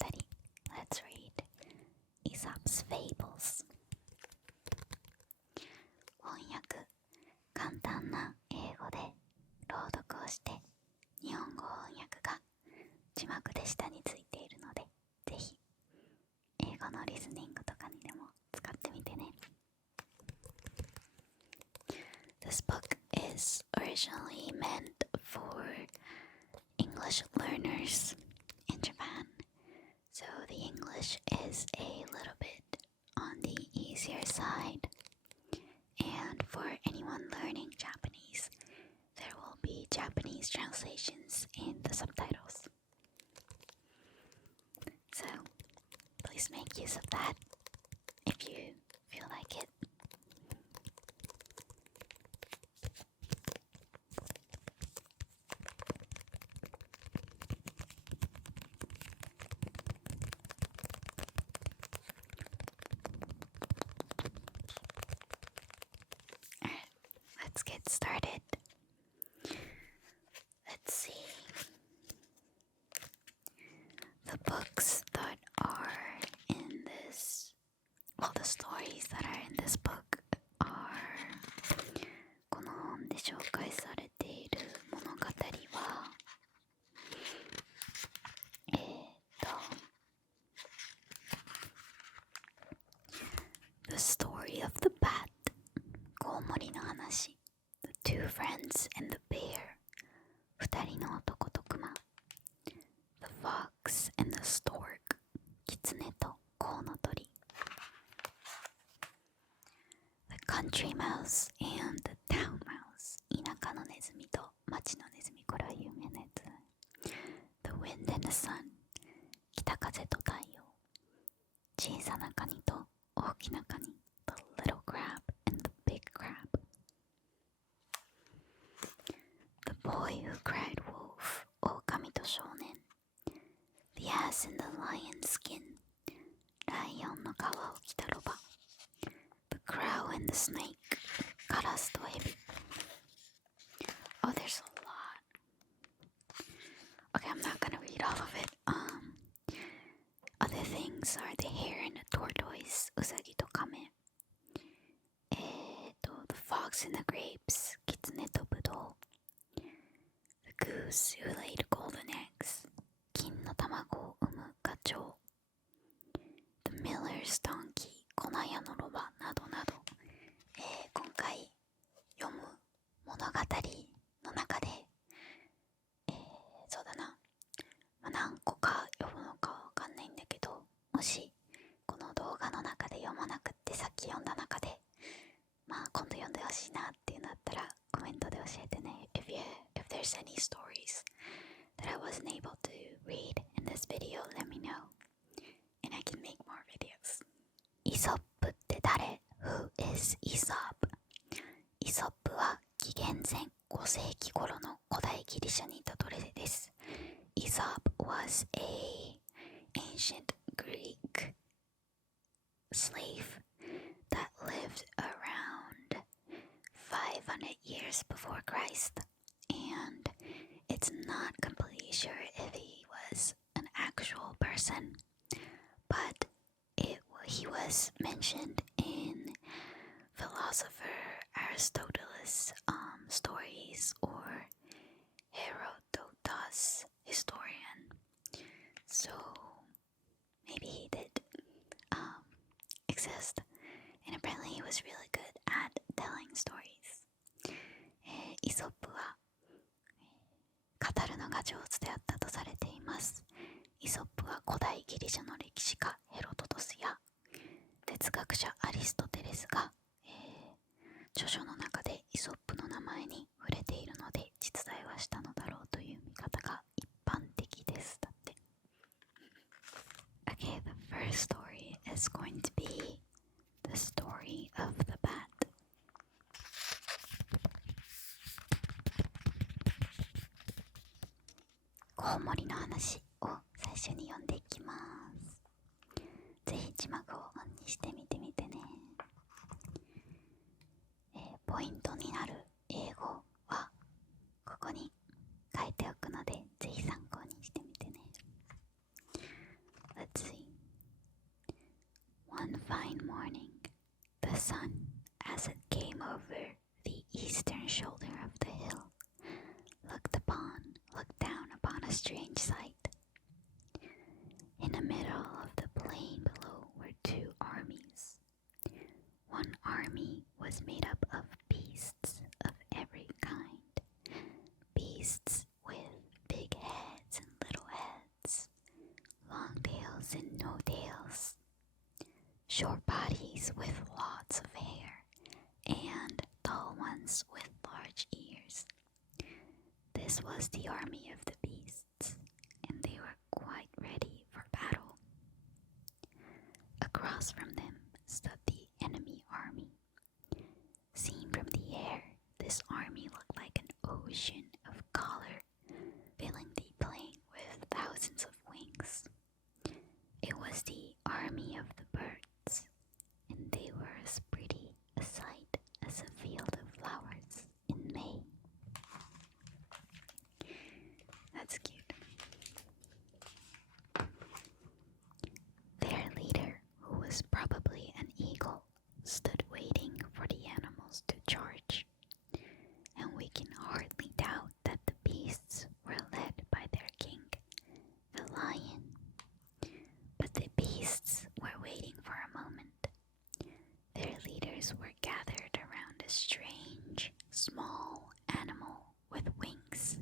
Let's read Aesop's Fables. 翻訳、簡単な英語で朗読をして日本語翻訳が字幕で下についているので、ぜひ英語のリスニングとかにでも使ってみてね。This book is originally meant for English learners in Japan, so the English is a little bit on the easier side, and for anyone learning Japanese, there will be Japanese translations in the subtitles. So please make use of that if you feel like it. Alright, let's get started. Let's see. The books that are in this, well, the stories that are in this book are この本で紹介されている物語はThe Story of the Bat コウモリの話 The Two Friends and the Bear 二人の男とクマ The Fox and the Stork キツネとコウノトリ The Country Mouse and the Town Mouse 田舎のネズミと町のネズミ。これは有名なやつ。 The Wind and the Sun 北風と太陽。小さなカニと大きなカニ。 The Little Crab and the Big Crab. The Boy Who Cried Wolf 狼と少年。The Ass and the Lion Skin ライオンの皮を着たロバ。 The Crow and the Snake カラスとヘビ。 Oh, there's a lot. Okay, I'm not gonna read all of it. Other things are the hare and the tortoise ウサギとカメ。The fox and the grapes キツネとブドウ。 The goose who laid golden eggs 金の卵を産むガチョウ。 The miller's donkey 粉屋のロバなどなど、今回読む物語の中で、そうだな、何個か読むのかわかんないんだけど、もしこの動画の中で読まなくってさっき読んだ中で今度読んでほしいなっていうのだったらコメントで教えてね。If there's any stories that I wasn't able to read in this video, let me know and I can make more videos. イソップって誰？ Who is Aesop? イソップは紀元前5世紀頃の古代ギリシャにいた奴隷です。 Aesop was a ancient Greek slave that lived around 500 years before Christ, and it's not completely sure if he was an actual person, but he was mentioned in philosopher Aristotle's stories or Herodotus historian. So maybe he did exist, and apparently he was really good at telling stories. イソップは語るのが上手であったとされています。イソップは古代ギリシャの歴史家ヘロドトスや哲学者アリストテレスが、著書の中でイソップの名前に触れているので実在はしたのだろうという見方が一般的です。だって。Okay, the first story is going to be the story of the bat. コウモリの話を最初に読んでいきます。ぜひ字幕をオンにしてみてみてね。ポイントになる英語はここに書いておくので、ぜひ参考にしてみてね。fine morning, the sun, as it came over the eastern shoulder of the hill, looked down upon a strange sight. In the middle of the plain below were two armies. One army was made up of beasts of every kind, beasts with big heads and little heads, long tails and no tails, short bodies with lots of hair, and tall ones with large ears. This was the army of the beasts, and they were quite ready for battle. Across from them stood the enemy army. Seen from the air, this army looked like an ocean of color, filling the plain with thousands of wings. It was the army of the birds, and they were as pretty a sight as a field of flowers in May. That's cute. Their leader, who was probably an eagle, stood waiting for the animals to charge, and we can hardly doubt that the beasts were led by their king, the lion. But the beasts were waiting for a moment. Their leaders were gathered around a strange, small animal with wings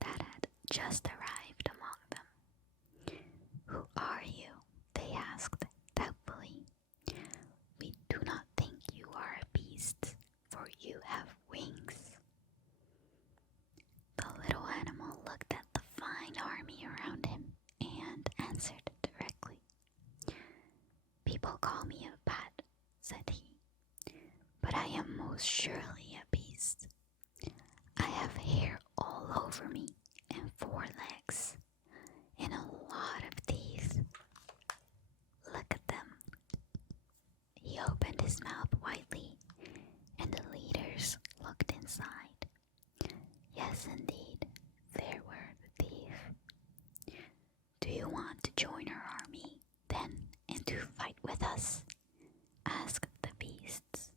that had just arrived among them. "Who are you?" they asked doubtfully. "We do not think you are a beast, for you have wings." The little animal looked at the fine army around him and answered directly. "People call me a bat," said he, "but I am most surely a beast. I have hair all over me and 4 legs and a lot of teeth. Look at them." He opened his mouth widely, and the leaders looked inside. Yes, indeed, there were the teeth. "Do you want to join our army, then, and to fight with us?" asked the beasts.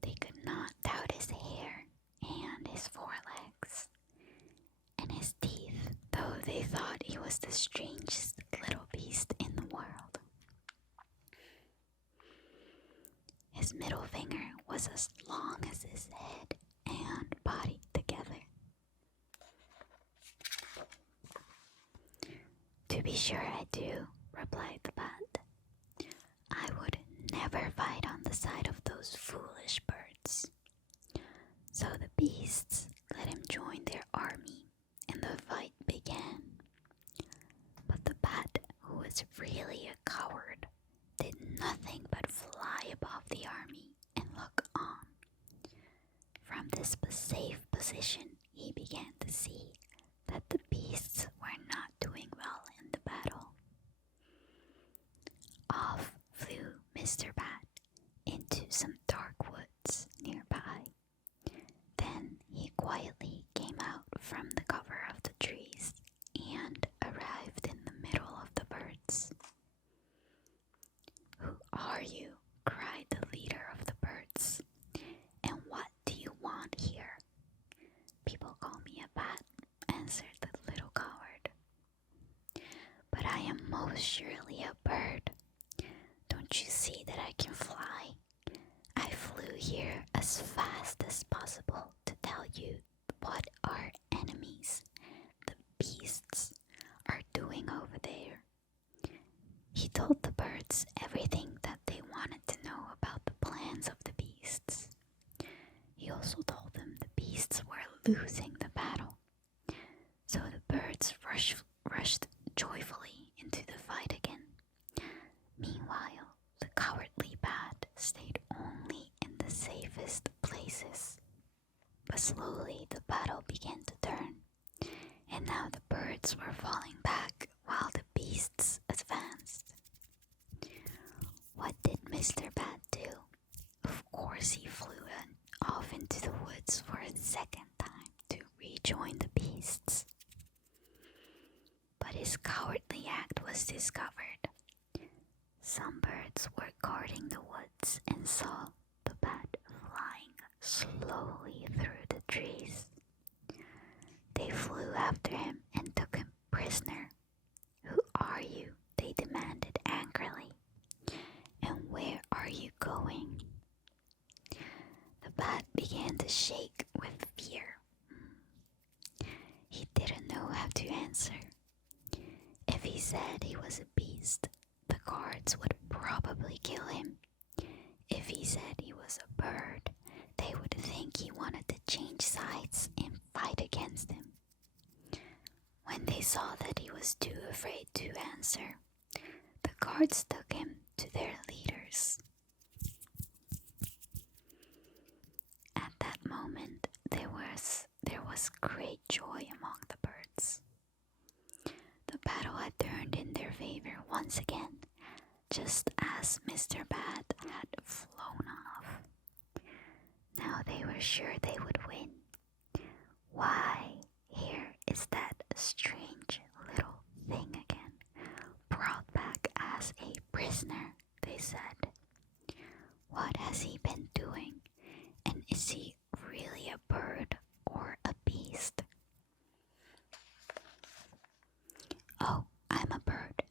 They could not doubt his hair and his 4 legs and his teeth, though they thought he was the strangest little beast in the world. His middle finger was as long as his head and body together. "To be sure I do," replied the bat. "I would never fight on the side of those foolish birds." So the beasts let him join their army, and the fight began. But the bat, who was really a coward, did nothing but fly above the army and look on. From this safe position, he began to see that the beasts were not doing well in the battle. Off flew Mr. Bat into some dark woods nearby. Then he quietly came out from the cover of the trees and arrived in the middle of the birds. "Who are you?" cried the leader of the birds. "And what do you want here?" "People call me a bat," answered the little coward. "But I am most surely a bird. Don't you see that I can fly? I flew here as fast as possible to tell you what our enemies, the beasts, are doing over there." He told the birds everything that they wanted to know about the plans of the beasts. He also told them the beasts were losing the battle. So the birds rushed joyfully into the fight again. Meanwhile, the cowardly bat stayed only in the safest places. But slowly the battle began to turn, and now the birds were falling back while the beasts advanced. What did Mr. Bat do? Of course he flew off into the woods for a second time to rejoin the beasts. But his cowardly act was discovered. Some birds were guarding the woods and saw the bat flying slowly through the trees. They flew after him and took him prisoner. "Who are you?" they demanded angrily. "And where are you going?" The bat began to shake with fear. He didn't know how to answer. If he said he was a beast, the guards would probably kill him. If he said he was a bird, they would think he wanted to change sides and fight against him. When they saw that he was too afraid to answer, the guards took him to their leaders. At that moment, there was great joy among the birds. The battle had turned in their favor once again, just as Mr. Bat had flown off. Now they were sure they would win. "Why, here is that strange little thing again, brought back as a prisoner," they said. "What has he been doing? And is he really a bird or a beast?" "Oh, I'm a bird,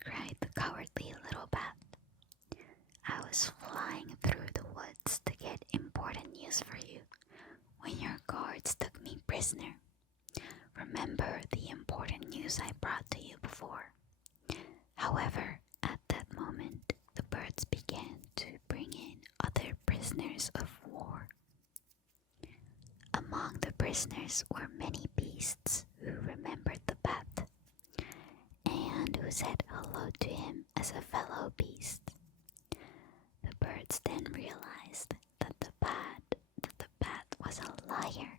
cried the cowardly little bat. "I was flying through the woods to get important news for you when your guards took me prisoner. Remember the important news I brought to you before?" However, at that moment, the birds began to bring in other prisoners of war. Among the prisoners were many beasts who remembered the bat and who said hello to him as a fellow beast. The birds then realized that the bat was a liar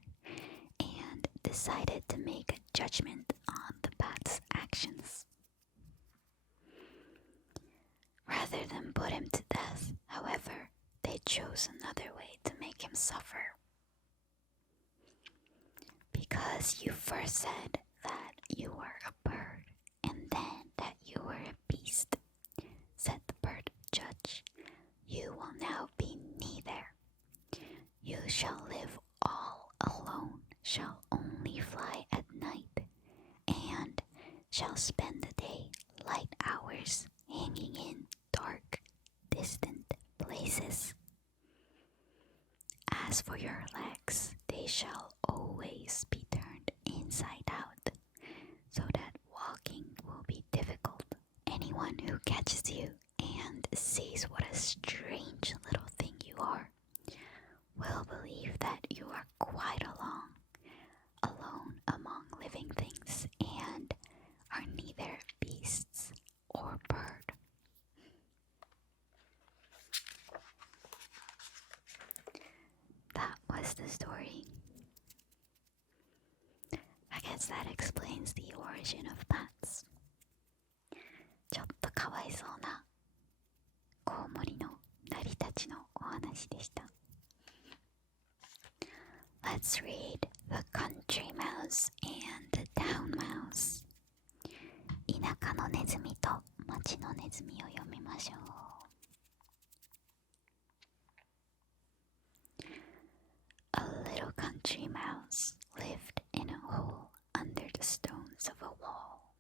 and decided to make a judgment on the bat's actions. Rather than put him to death, however, they chose another way to make him suffer. "Because you first said that you were a bird and then that you were a beast," said the bird judge, "you will now be neither. You shall live all alone, shall only fly at night, and shall spend the day light hours hanging in dark, distant places. As for your legs, they shall always be turned inside out, so that walking will be difficult. Anyone who catches you and sees what a strange little thing you are will believe that you are quite alone among living things and are neither beasts or bird." That was the story. I guess that explains the origin of bats. ちょっとかわいそうなコウモリの成り立ちのお話でした。Let's read The Country Mouse and the Town Mouse. 田舎のネズミと町のネズミを読みましょう。A little country mouse lived in a hole under the stones of a wall.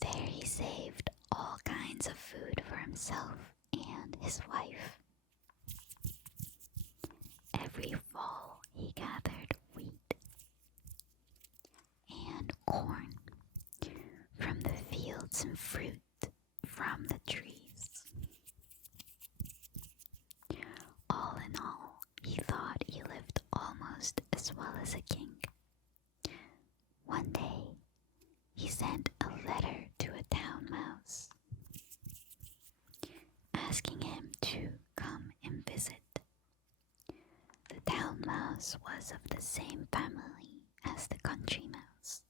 There he saved all kinds of food for himself and his wife. Every fall he gathered wheat and corn from the fields and fruit from the trees. All in all, he thought he lived almost as well as a king. One day, he sent a letter to a town mouse, asking him to come and visit. The town mouse was of the same family as the country mouse,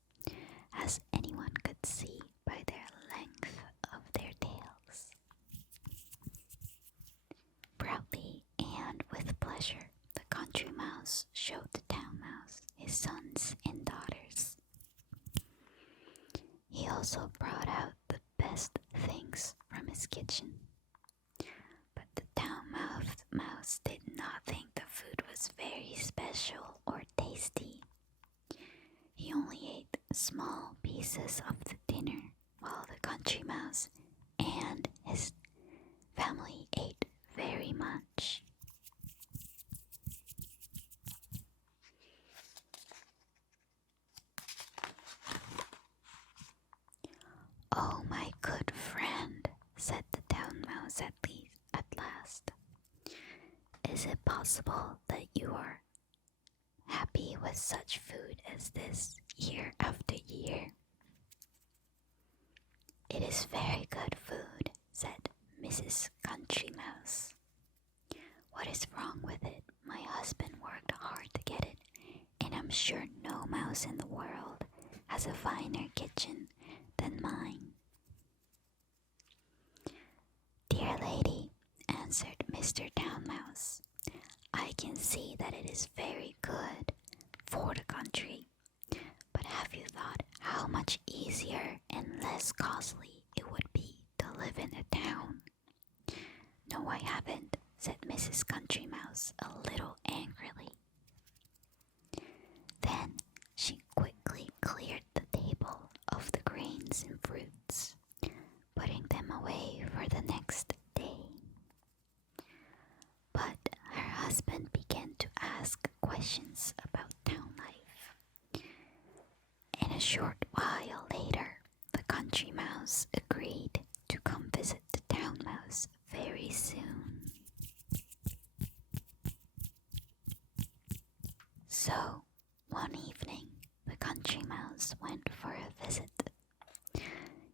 as anyone could see by their length of their tails. Proudly and with pleasure, the country mouse showed the town mouse his sons and daughters. He also brought out the best things his kitchen. But the town mouse did not think the food was very special or tasty. He only ate small pieces of the dinner, while the country mouse and his family ate very much. "Oh, my good friend," said the town mouse at last. "Is it possible that you are happy with such food as this year after year?" "It is very good food," said Mrs. Country Mouse. "What is wrong with it? My husband worked hard to get it, and I'm sure no mouse in the world has a finer kitchen than mine." "Dear lady," answered Mr. Town Mouse, "I can see that it is very good for the country, but have you thought how much easier and less costly it would be to live in a town?" "No, I haven't," said Mrs. Country Mouse a little angrily. Then she quickly cleared the table of the grains and fruits, putting them away for the next day. But her husband began to ask questions about town life. And a short while later, the country mouse agreed to come visit the town mouse very soon. So, one evening, the country mouse went for a visit.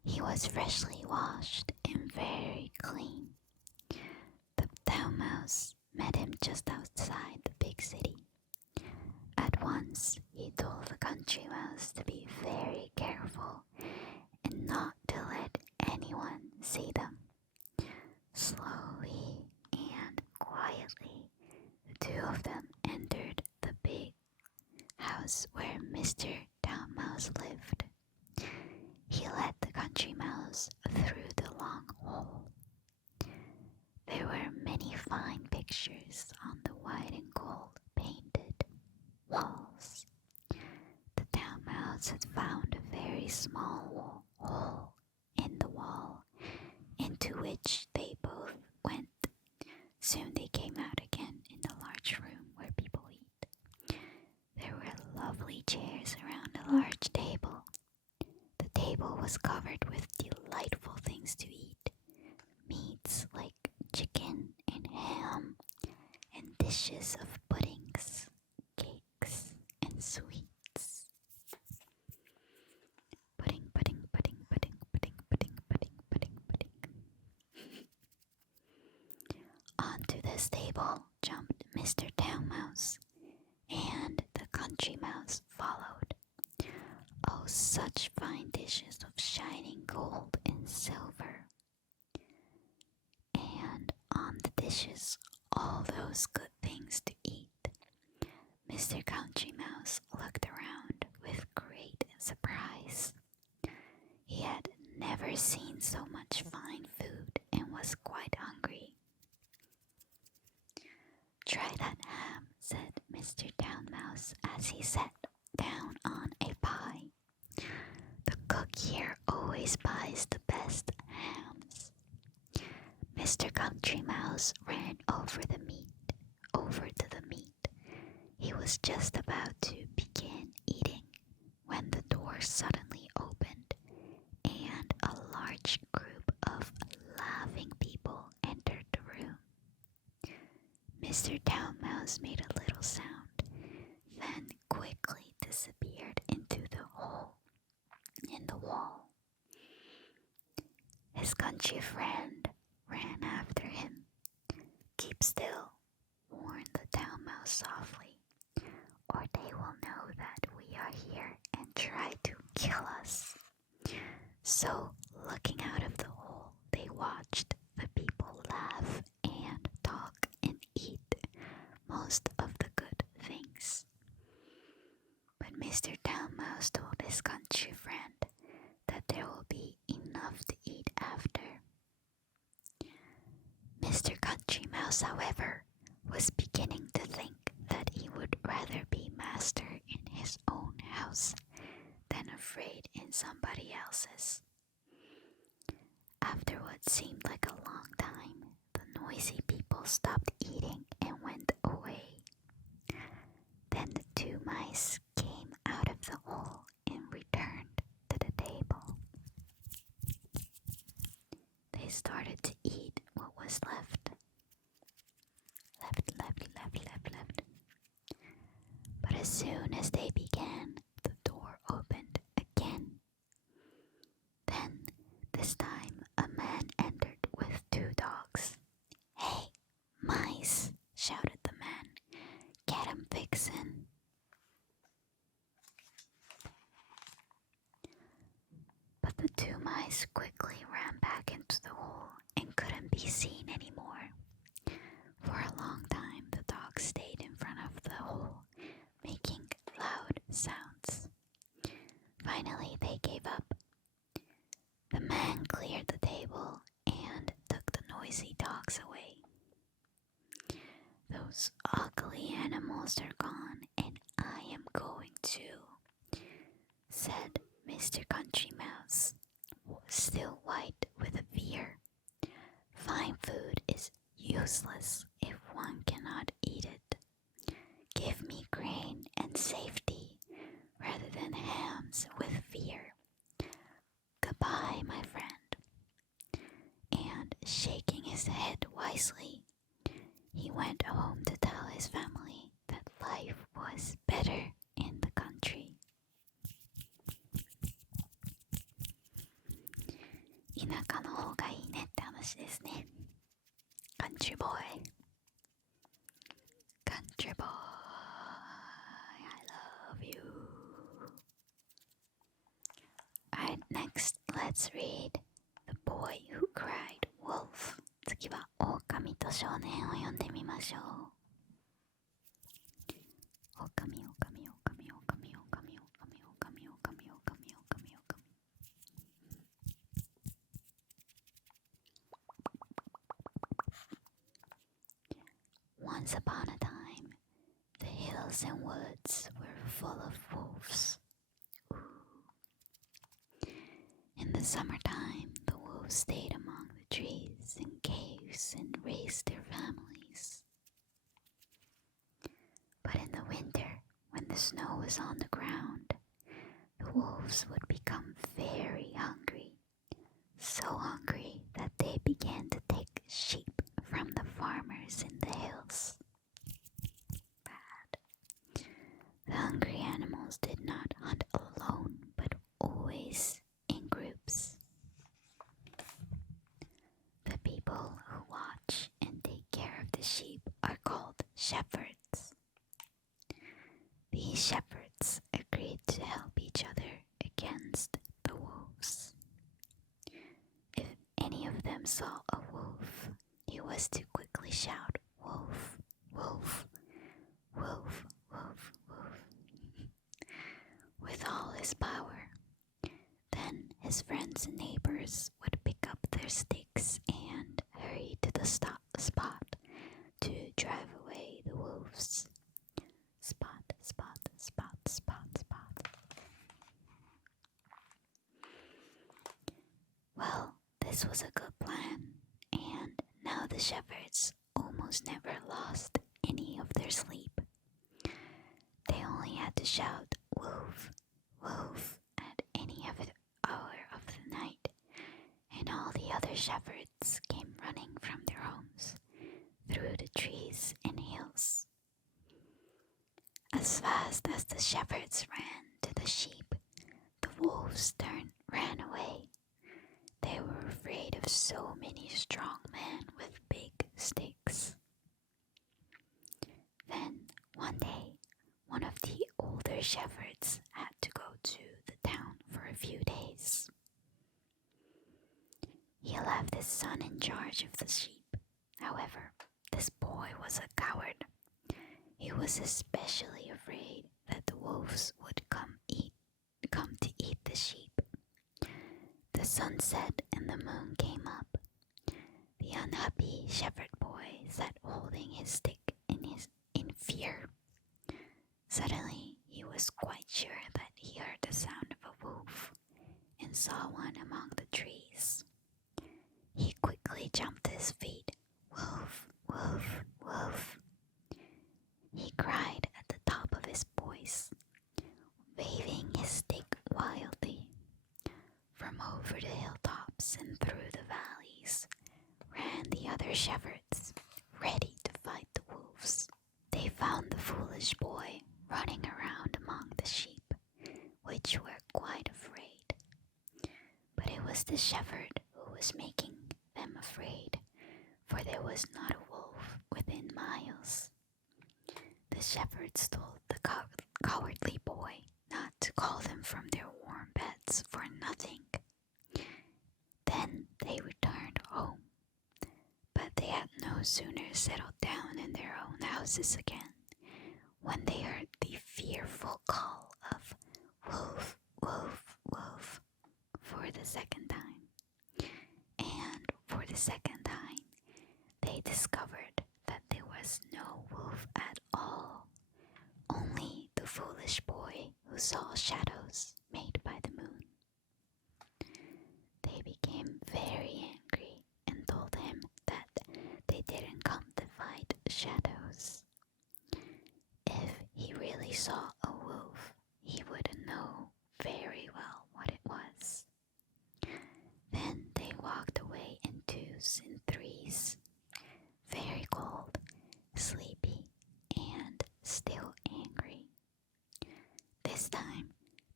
He was freshly washed and very clean. The town mouse met him just outside the big city. At once, he told the country mouse to be very careful and not to let anyone see them. Slowly and quietly, the two of them entered the big house where Mr. Town Mouse lived. He led the country mouse through the long hall. There were many fine pictures on the white and gold painted walls. The town mouse had found a very small hole in the wall, into which they both went. Soon they came out again in the large room where people eat. There were lovely chairs around a large table. The table was covered with delightful things to eat. Meats like chicken and ham, and dishes of puddings, cakes, and sweets. Pudding, pudding, pudding, pudding, pudding, pudding, pudding, pudding, pudding. Onto this table jumped Mr. Town Mouse, and the country mouse followed. Oh, such fine dishes of shining gold and silver. And on the dishes, all those good things to eat. Mr. Country Mouse looked around with great surprise. He had never seen so much fine food and was quite hungry. "Try that ham," said Mr. Town Mouse as he sat down on a pie. "The cook here always buys the best hams." Mr. Country Mouse ran over to the meat. He was just about to begin eating when the door suddenly opened and a large group of laughing people entered the room. Mr. Town Mouse made a little sound, then quickly disappeared into the hole in the wall. His country friend ran after him. "Keep still," warned the town mouse softly, "or they will know that we are here and try to kill us." So, looking out of the hole, they watched the people laugh and talk and eat most of the good things. But Mr. Town Mouse told his country friend that there will be enough to eat after. mouse, however, was beginning to think that he would rather be master in his own house than afraid in somebody else's. After what seemed like a long time, the noisy people stopped eating and went away. Then the two mice came out of the hole and returned to the table. They started to eat what was left. Left. But as soon as they began, the door opened again. Then, this time, a man entered with 2 dogs. "Hey, mice!" shouted the man. "Get 'em, Vixen!" But the 2 mice quickly ran back into the hole and couldn't be seen anymore. For a long time, the dogs stayed in front of the hole, making loud sounds. Finally, they gave up. The man cleared the table and took the noisy dogs away. "Those ugly animals are gone, and I am going too," said Mr. Country Mouse, still white with fear. "Fine food is useless if one cannot eat it. Give me grain and safety rather than hams with fear. Goodbye, my friend." And shaking his head wisely, he went home to tell his family that life was better in the country. 田舎の方がいいねって話ですね。Country boy. Country boy, I love you. Alright, next, let's read The Boy Who Cried Wolf. 次は狼と少年を読んでみましょう。狼。Once upon a time, the hills and woods were full of wolves. In the summertime, the wolves stayed among the trees and caves and raised their families. But in the winter, when the snow was on the ground, the wolves would become very hungry, so hungry that they began to take sheep from the farmers in the hills. Bad. The hungry animals did not hunt alone, but always in groups. The people who watch and take care of the sheep are called shepherds. These shepherds agreed to help each other against the wolves. If any of them saw a wolf, he was to quickly shout, "Wolf, wolf, wolf, wolf, wolf," with all his power. Then his friends and neighbors would pick up their sticks and hurry to the spot to drive away the wolves. Spot. Well, this was a good plan, and now the shepherds almost never lost any of their sleep. They only had to shout, "Wolf, wolf," at any hour of the night, and all the other shepherds came running from their homes through the trees and hills. As fast as the shepherds ran to the sheep, the wolves ran away. They were afraid of so many strong men with big sticks. Then, one day, one of the older shepherds had to go to the town for a few days. He left his son in charge of the sheep. However, this boy was a coward. He was especially afraid that the wolves would come to eat the sheep. The sun set and the moon came up. The unhappy shepherd boy sat holding his stick in fear. Suddenly, he was quite sure that he heard the sound of a wolf and saw one among the trees. He quickly jumped to his feet. Wolf, wolf, wolf, he cried at the top of his voice, waving his stick wildly. From over the hilltops and through the valleys ran the other shepherds, ready to fight the wolves. They found the foolish boy running around among the sheep, which were quite afraid. But it was the shepherd who was making them afraid, for there was not a wolf within miles. The shepherds told the cowardly boy not to call them from their warm beds for nothing. Then they returned home, but they had no sooner settled down in their own houses again when they heard the fearful call of wolf, wolf, wolf for the second time. And for the second time, they discovered that there was no wolf at all, only the foolish boy who saw shadows made by the moon. They became very angry and told him that they didn't come to fight shadows. If he really saw a wolf, he would know very well what it was. Then they walked away in twos and threes, very cold, sleepy, and still angry. This time,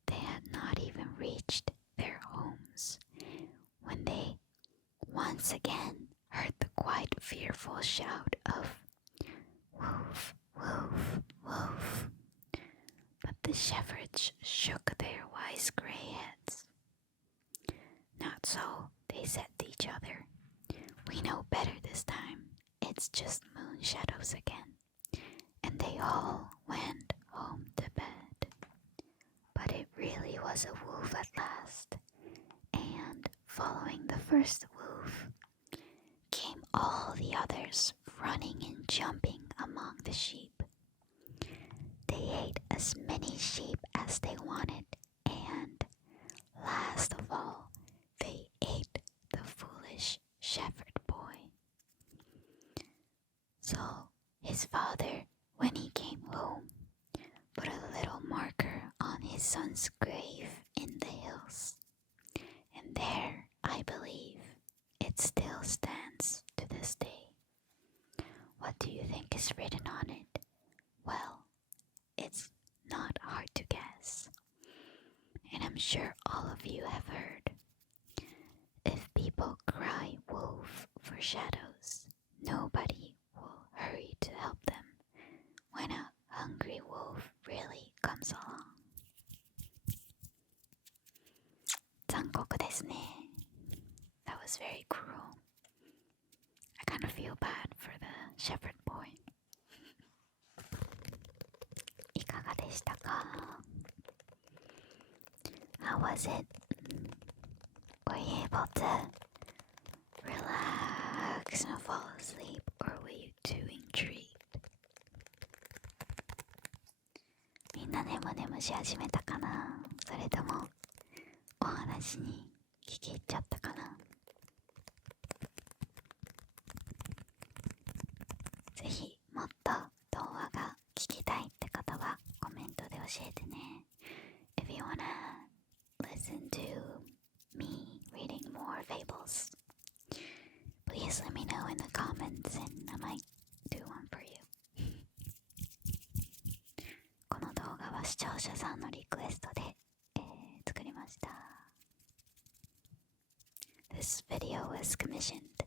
they had not even reached their homes when they once again heard the quite fearful shout of wolf, wolf, wolf. But the shepherds shook their wise grey heads. Not so, they said to each other. We know better this time. It's just moon shadows again. And they all went home to bed. But it really was a wolf at last. And following the first wolf came all the others running and jumping among the sheep. They ate as many sheep as they wanted, and last of all, they ate the foolish shepherd boy. So his father, when he came home, put a little marker on his son's grave in the hills, and there, I believe, it still stands to this day. What do you think is written on it? Well, it's not hard to guess, and I'm sure all of you have heard. If people cry wolf for shadows, nobody will hurry to help them when a hungry wolf really comes along. 残酷ですね. That was very cruel. I kind of feel bad for the shepherd boy. いかがでしたか? How was it? Were you able to relax and fall asleep, or were you too intrigued? みんな眠々し始めたかな? それともお話に聞き入っちゃったかな? ぜひもっと童話が聞きたいって方はコメントで教えてね. If you wanna listen to me reading more fables, please let me know in the comments and I might do one for you. この動画は視聴者さんのリクエストで、作りました. This video was commissioned